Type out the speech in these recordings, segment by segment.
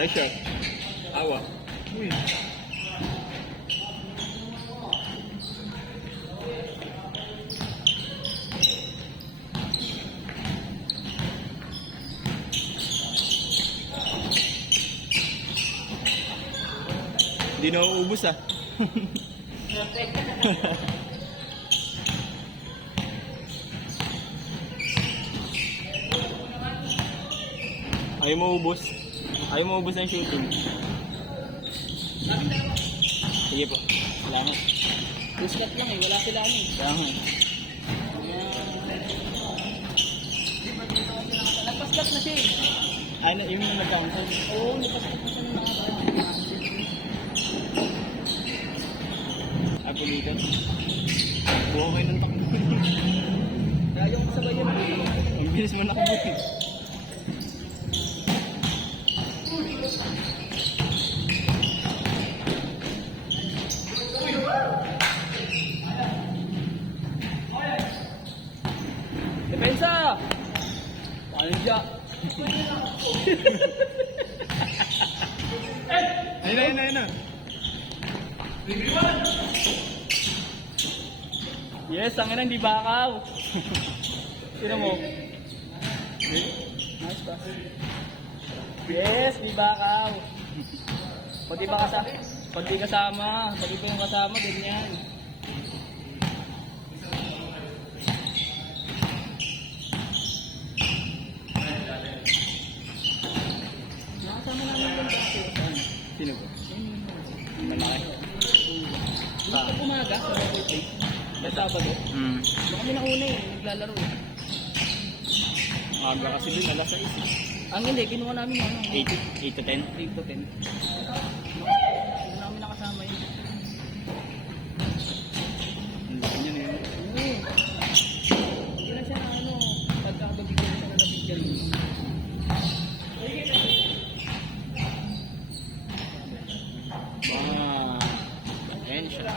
Nice shot. Awa. Uy. Hindi na uubos ah. Ayaw mo ubos. Ayaw mo ubos ang shooting. Sige po. Salamat. Puskat lang eh, wala sila ano eh. Salamat. Nagpaskat na siya eh. Ay, yung nag-council. Oo, nagpaskat na siya ng mga Ako dito. Buha kayo ng takbo. kaya yung kasabay yan. Ang bilis mo nakabot eh. Depensa! Paano siya? Ayun na. Yes, ang ina, hindi bakaw. Sino mo? Nice pass. Yes, di bakaw. Pag di ba kasama? Pag di kasama, pag di yung kasama, ganyan. Nakasama namin yung kasi. Sino po? Malaki. Sa umaga, sa birthday. Sa Sabado. Baka kami nauna eh, naglalaro eh. Aga kasi din, alas 6. Ang hindi, kinuha namin yung ano. 8 to 10. 8 to 10. Hindi namin nakasama yun. Ang laki niya na yun. Hindi lang siya na ano, pagkakabigyan siya na nabigyan. Ayan siya.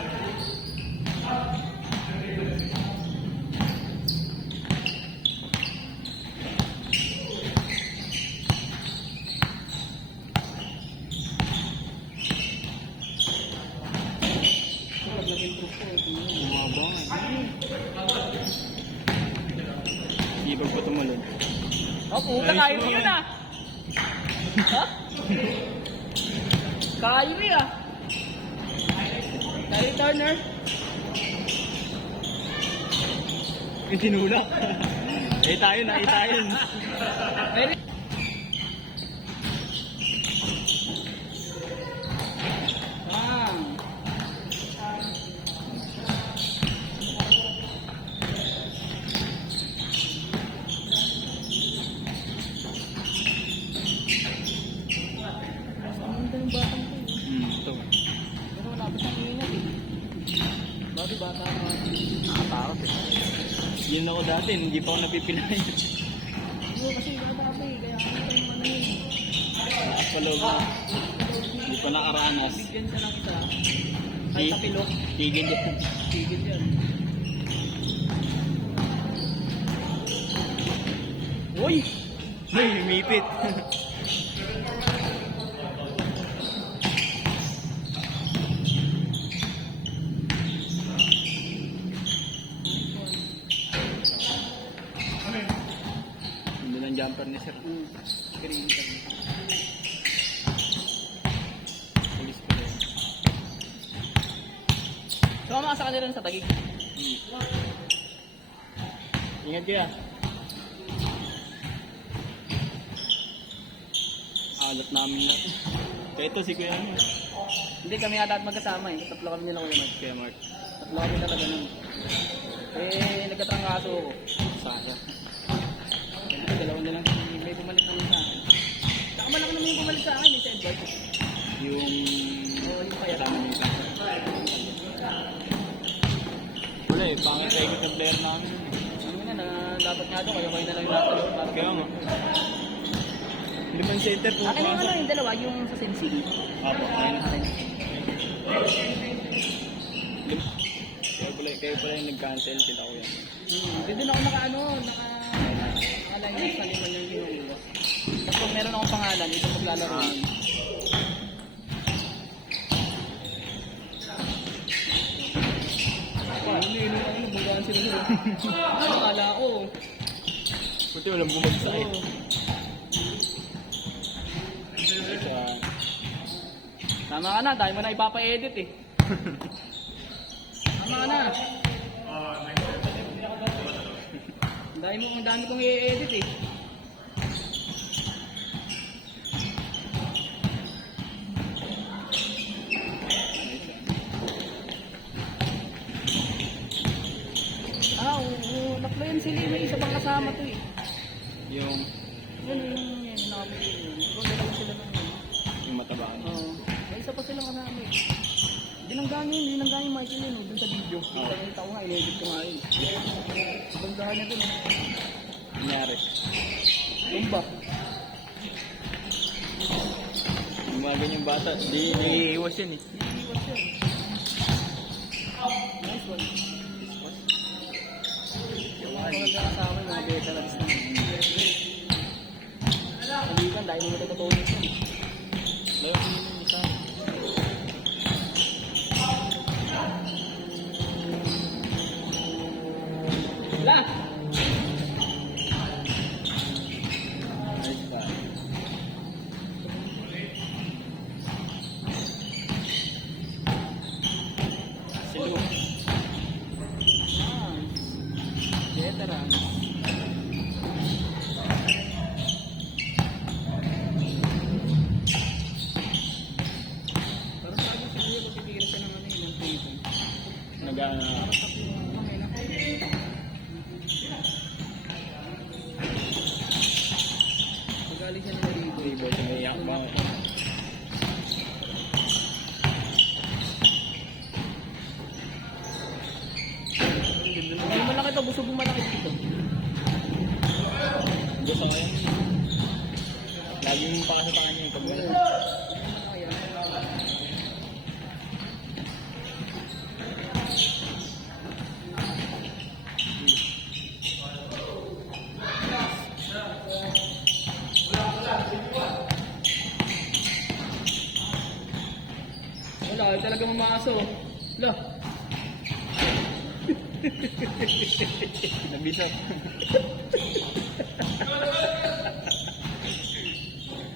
Naging group ko. Bumaba. Ibag pa tumalon. Oh, puta, kaya mo yun ah. Ha? Kaya mo yun ah. Kaya Turner. Yung tinulak. Tayo na. Very... Bang. Ang ganda yung batang ko eh. Ito. Pero wala pa siyang ingat eh. Bakit bata ka? Nakatakot eh. Yun ako dati, hindi pa ako napipinahin. Oo, kasi bata pa eh. Kaya ano tayong ano yun. Lakas pa loob na. Hindi pa nakaranas. Bigyan siya ng isa. Kahit tapilok. Tigil yan. Tigil yan. Uy! Uy, lumipit. Hindi ng jumper ni sir. Green ka. Pulis pa rin. Sumama ka sa kanila sa tagig. Ingat kaya. Alat namin na. Kaya ito si Kuya ano. Hindi kami ata at magkasama eh. Tatlo kami nila Kuya Mark. Kuya Mark. Tatlo kami talaga nun. Eh, nagkatrangkaso ako. Sasa. Kaya dalawa na lang. May bumalik naman sa akin. Saka malaki naman yung bumalik sa akin eh, sa Edward. Yung... Oo, yung kaya. Kasama niyo ka. Wala eh, pangit kayo ng player namin. Ano na, dapat nga doon, kayo na lang yung nasa. Kaya nga. Limang center po. Akin yung ano yung dalawa, yung sa Sensei. Apo, ayun. Akin. Kayo pala yung nag-cancel sila ko yan. Hindi din ako naka-align sa 5 yung ginuha. Tapos kung meron akong pangalan, ito maglalaro. Ano kala ko? Buti walang bumagsak eh. Tama ka na, dahil mo na ipapa-edit eh. Tama ka na. Ang dami kong i-edit eh. Oo, naklo yan sila. May isa pang kasama to eh. Yung Yun, namin yun. Kung dalawa sila ng yung mataba. Oo. May isa pa silang kasama eh. Dinanggang yung Michael yun, dun sa video. Nakita ko nga, in-edit ko nga yun. Bandahan niya dun eh. Nangyari. Tumba. Yung mga ganyang bata, di iiwas yun eh. Iiwas yun. Nice one. Yung mga maganda kasama yung mga veterans na. Kaliban, dahil mo natutunan yun. Layo ko yun yung isa. Wala! Nice ka. Silo. Veterans. Parang sabi sa iyo, magtitira siya ng ano yun, ng table. Nag-ano. Parang sa mga na. Magaling siya ng libo. Iba siya may iyak ba? Hindi malaki to, busog mo malaki dito. Gusto ko yan. Laging pakasatakan niya yung pag gano'n. Wala, ay talaga mamaso. Wala. Nabisan.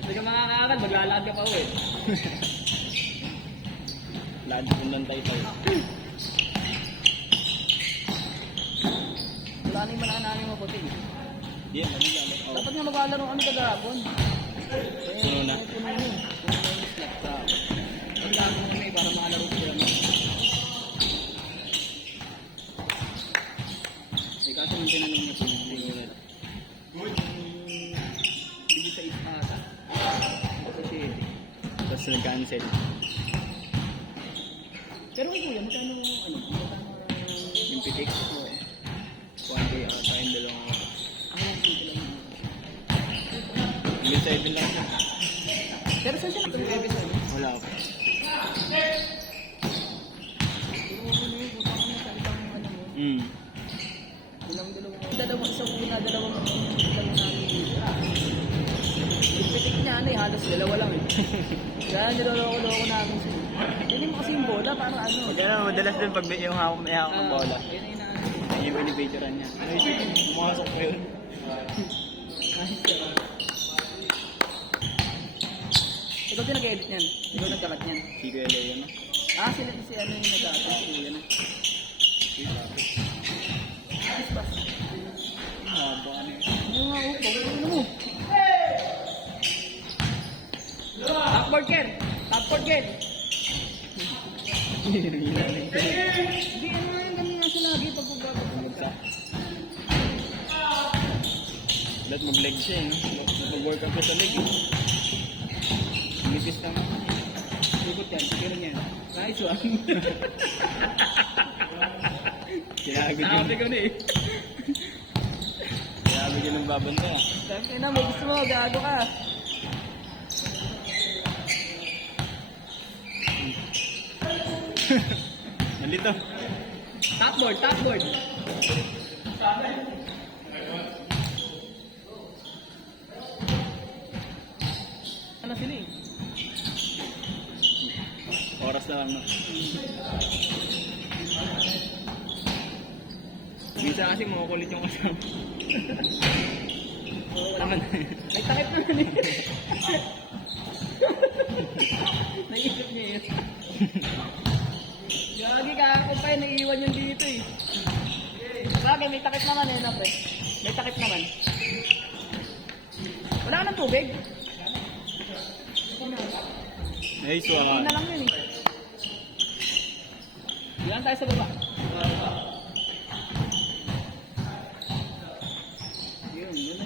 Hindi ka makakakal, maglalakad ka pa uwi. Lagi kong lantay tayo. Wala na yung mananami mo puti. Di yan, nalilala. Dapat nga maglalaro kami kagabon. Puno na. Puno yun. Puno na yung slot sa... Ang lalo mo kami para makalaro sila. Eh kaso yung tinanong niya puno. Hindi sa ipata. Kasi... Tapos nag-cancel. Pero kuya, magkano ano? Yung pitik. One day ata yung dalawang ako. Ang dito lang yun. Yung 7 lang siya. Pero saan siya nag-episode? Wala ako. Pero ano yun, punta ka na sa ibang ano mo. Dalawang isang una, dalawang namin dito. Yung pitik niya ano eh, halos dalawa lang eh. Kaya niloloko-loko namin siya. Hindi mo kasi yung bola, parang ano. Pag ano, madalas dun pag may yung hawak ng bola. Yun na inaano. Ayun yung elevator'an niya. Ay, pumasok ko yun. Ikaw din nag-edit niyan. Ikaw nagkakat niyan. Si Kuya Leo na. Ah, sila si ano yung nag-aata. Si Kuya na. Ayos ba? Haba ano yun. Ano nga oh, pagkakas mo. Backboard Ken! Backboard Ken! Hindi ano nga yung ganyan nga siya lagi pag Bumagsak. Dapat mag-leg siya eh. No? Mag-workout ka sa leg eh. Nipis lang. Ikot yan, siguro niyan. Nice one. Kinagod yun. Sabi ko na eh. Kinagod yun ng babanda ah. Sabi na, mo gusto mo, gago ka. Nalito. Topboard, topboard. Ano sila eh? Oras na lang no. Bis. Minsan kasi makukulit yung kasama. Tama na. May takip naman eh. Naisip niya yun. Gagi ka ako pa eh, naiiwan yun dito eh. Bagay, may takip naman eh, pre. May takip naman. Wala ka ng tubig? Nice Hindi one. na lang yun eh. Ilan tayo sa baba? Yun na yun.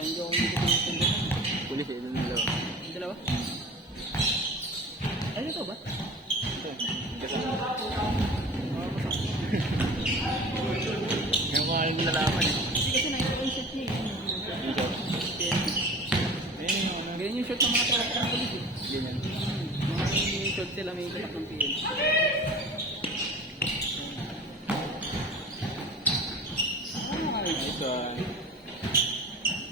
Ganda, dalawang lang. Pulis eh, doon nila. Yung dalawa? Ay, ito ba? Yung mga hindi nalaman eh. Kasi nakita ko yung shoot niya eh. Dito. Ayun yung ano. Ganyan yung shoot ng mga tawag ng polis eh. Ganyan. Mga shoot sila may itak ng PL. Ano nga yun? Nice one.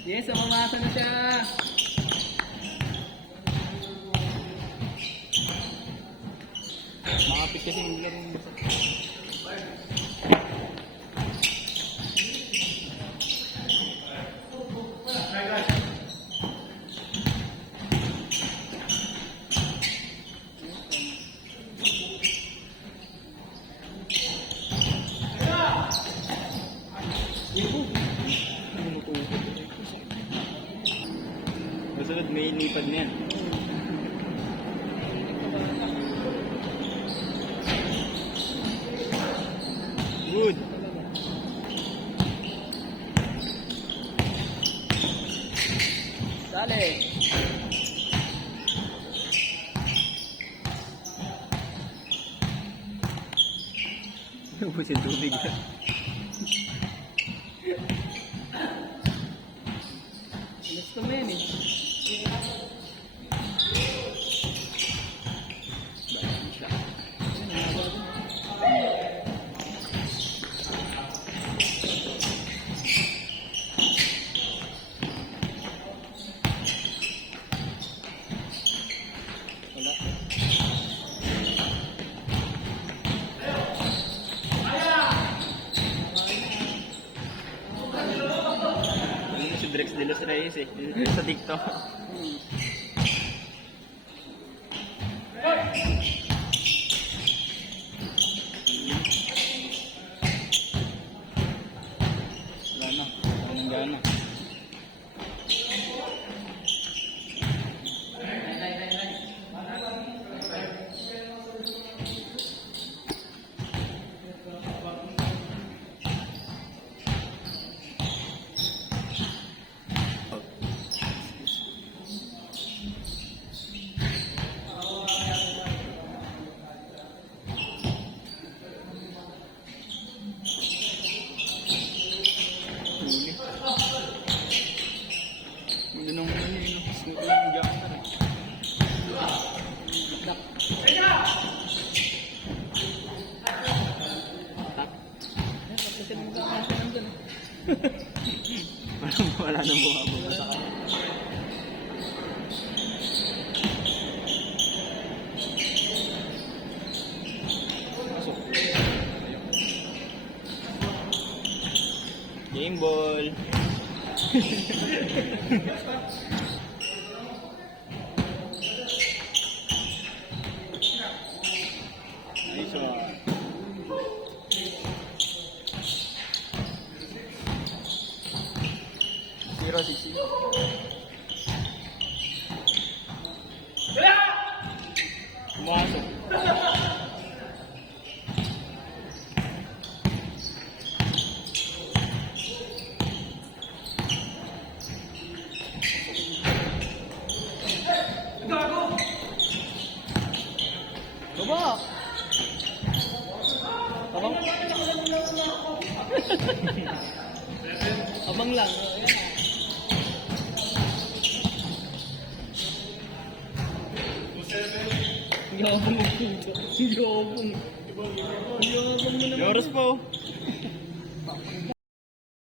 Yes, umamasa na siya. Makapit kasi hindi ka rin basta. Masunod may lipad na yan. Good. Dali. Ubus yung tubig. Gusto mo yun eh. Wala. Ano si Drex de los Reyes eh. Sa TikTok. Wala na. Wala nang gana. Huli. Hindi nung ano yun. Sino yung jumper eh. Kasi mo ka kasi nandun eh. Wala nang bumababa sa kanya. Pasok. Game ball. Nice one. Zero, 60. Pumasok. Baba! Abang. Abang lang. Oh, yan ah. Yabang mo dito. Yabang. Yabang mo naman. May oras pa oh.